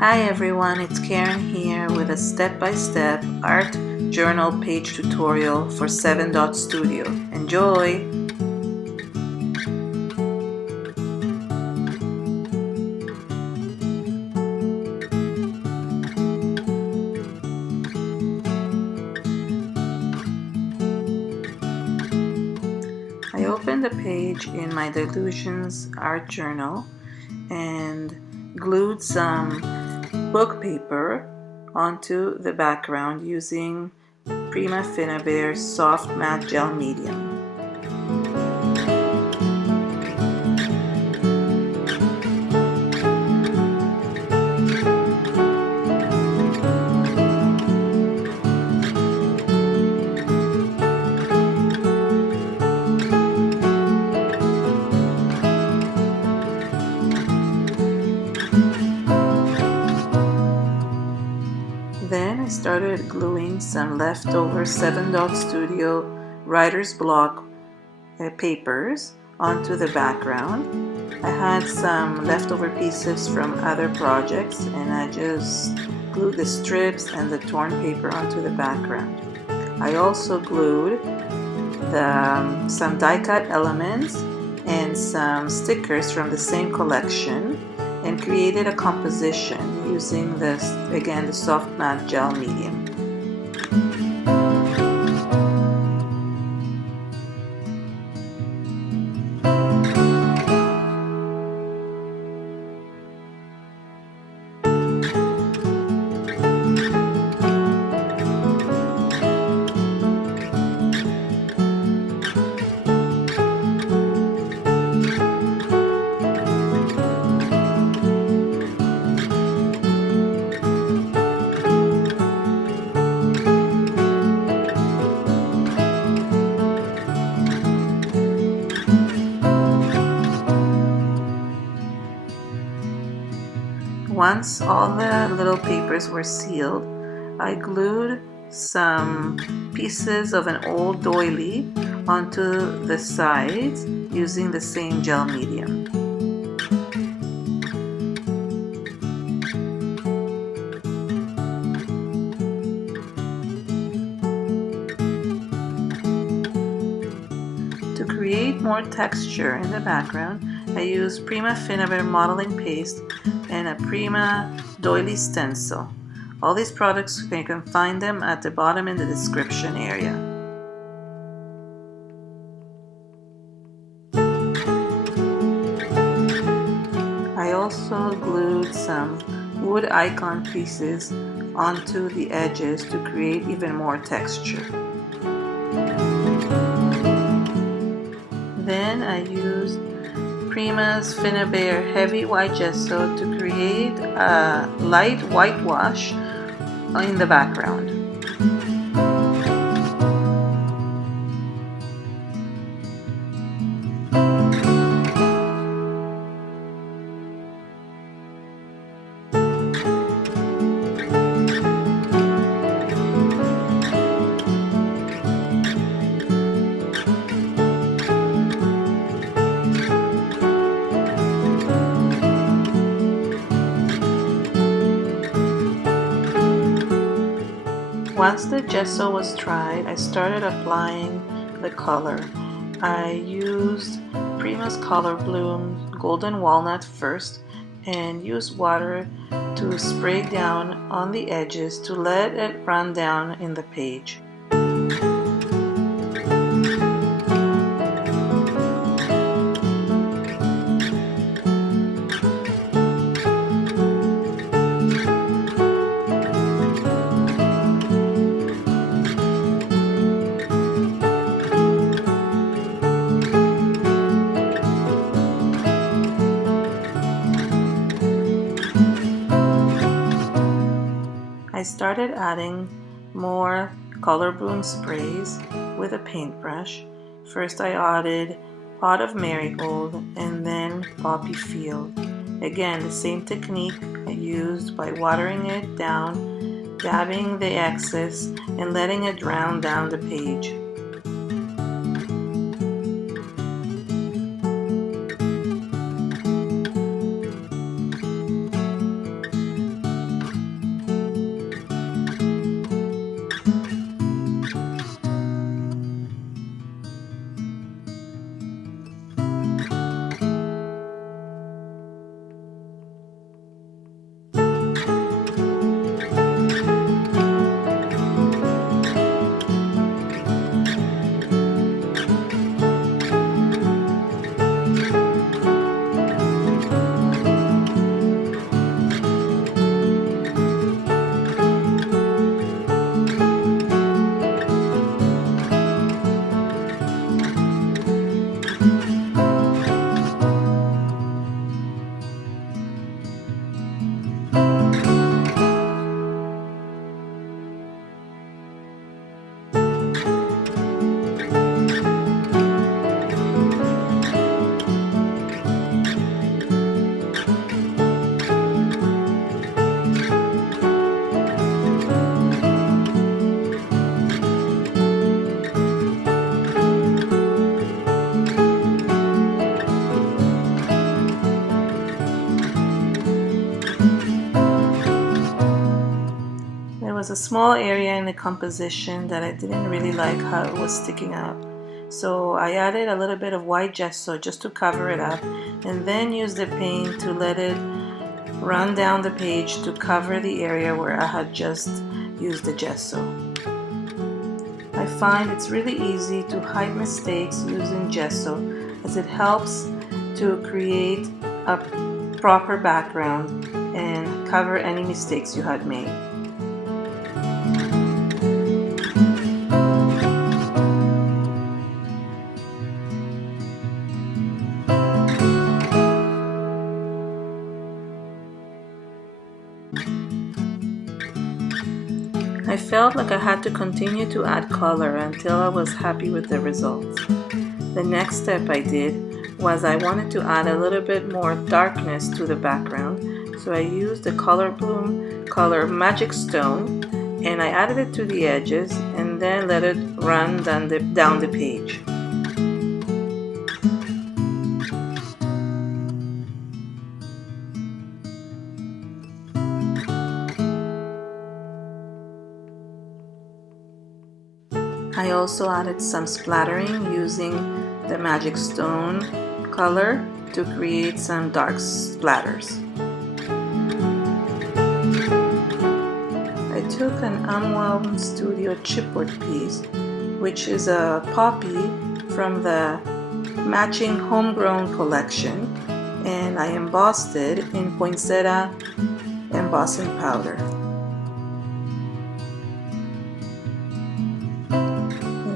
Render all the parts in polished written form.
Hi everyone, it's Karen here with a step-by-step art journal page tutorial for 7 Dot Studio. Enjoy! I opened the page in my Delusions art journal and glued some book paper onto the background using Prima Finnabair soft matte gel medium. Then I started gluing some leftover 7 Dot Studio writer's block papers onto the background. I had some leftover pieces from other projects and I just glued the strips and the torn paper onto the background. I also glued some die-cut elements and some stickers from the same collection and created a composition using this, again, the soft matte gel medium. Once all the little papers were sealed, I glued some pieces of an old doily onto the sides using the same gel medium. To create more texture in the background, I used Prima Finnabair modeling paste and a Prima doily stencil. All these products, you can find them at the bottom in the description area. I also glued some wood icon pieces onto the edges to create even more texture. Then I used Prima's Finnabair heavy white gesso to create a light whitewash in the background. Once the gesso was dried, I started applying the color. I used Prima's Color Bloom Golden Walnut first and used water to spray down on the edges to let it run down in the page. I started adding more color bloom sprays with a paintbrush. First I added Pot of Marigold and then Poppy Field. Again, the same technique I used by watering it down, dabbing the excess, and letting it drown down the page. was a small area in the composition that I didn't really like how it was sticking out. So I added a little bit of white gesso just to cover it up, and then used the paint to let it run down the page to cover the area where I had just used the gesso. I find it's really easy to hide mistakes using gesso, as it helps to create a proper background and cover any mistakes you had made. I felt like I had to continue to add color until I was happy with the results. The next step I did was I wanted to add a little bit more darkness to the background, so I used the Color Bloom color Magic Stone, and I added it to the edges and then let it run down the page. I also added some splattering using the Magic Stone color to create some dark splatters. I took an Unwound Studio chipboard piece, which is a poppy from the matching homegrown collection, and I embossed it in poinsettia embossing powder.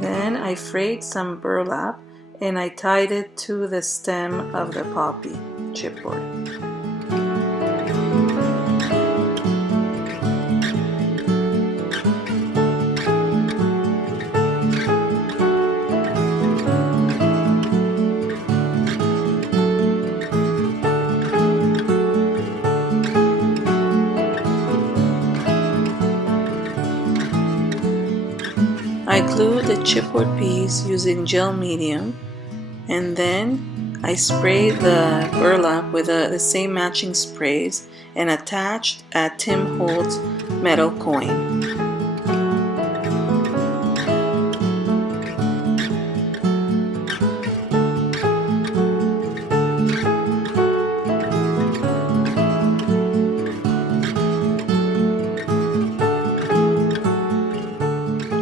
Then I frayed some burlap and I tied it to the stem of the poppy chipboard. I glued the chipboard piece using gel medium, and then I sprayed the burlap with the same matching sprays and attached a Tim Holtz metal coin.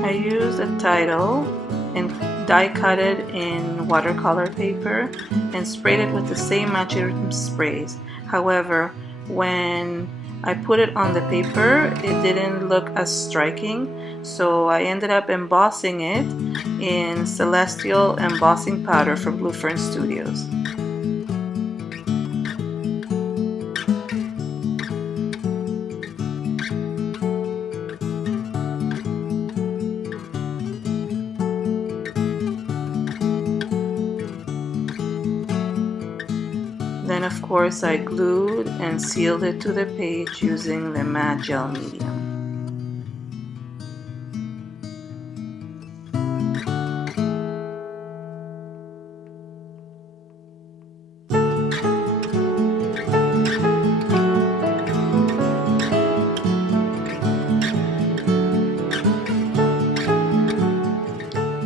I used a title and die cut it in watercolor paper and sprayed it with the same matching sprays. However, when I put it on the paper, it didn't look as striking, so I ended up embossing it in Celestial embossing powder from Blue Fern Studios. Then of course I glued and sealed it to the page using the matte gel medium.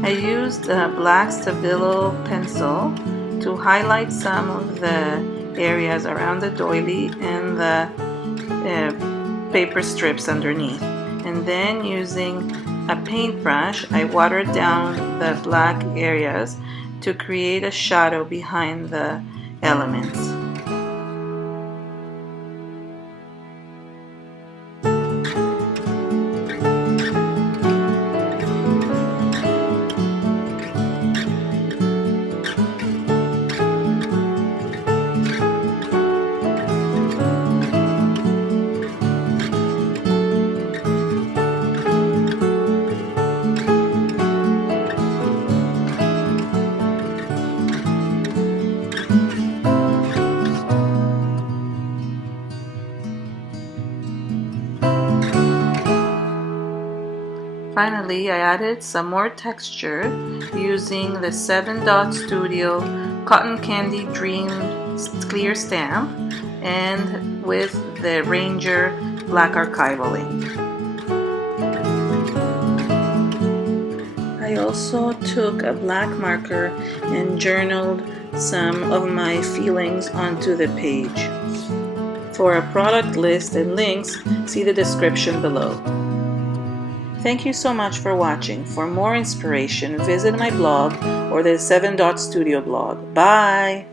I used a black Stabilo pencil to highlight some of the areas around the doily and the paper strips underneath. And then using a paintbrush, I watered down the black areas to create a shadow behind the elements. Finally, I added some more texture using the 7 Dot Studio Cotton Candy Dream clear stamp and with the Ranger black archival ink. I also took a black marker and journaled some of my feelings onto the page. For a product list and links, see the description below. Thank you so much for watching. For more inspiration, visit my blog or the 7 Dot Studio blog. Bye!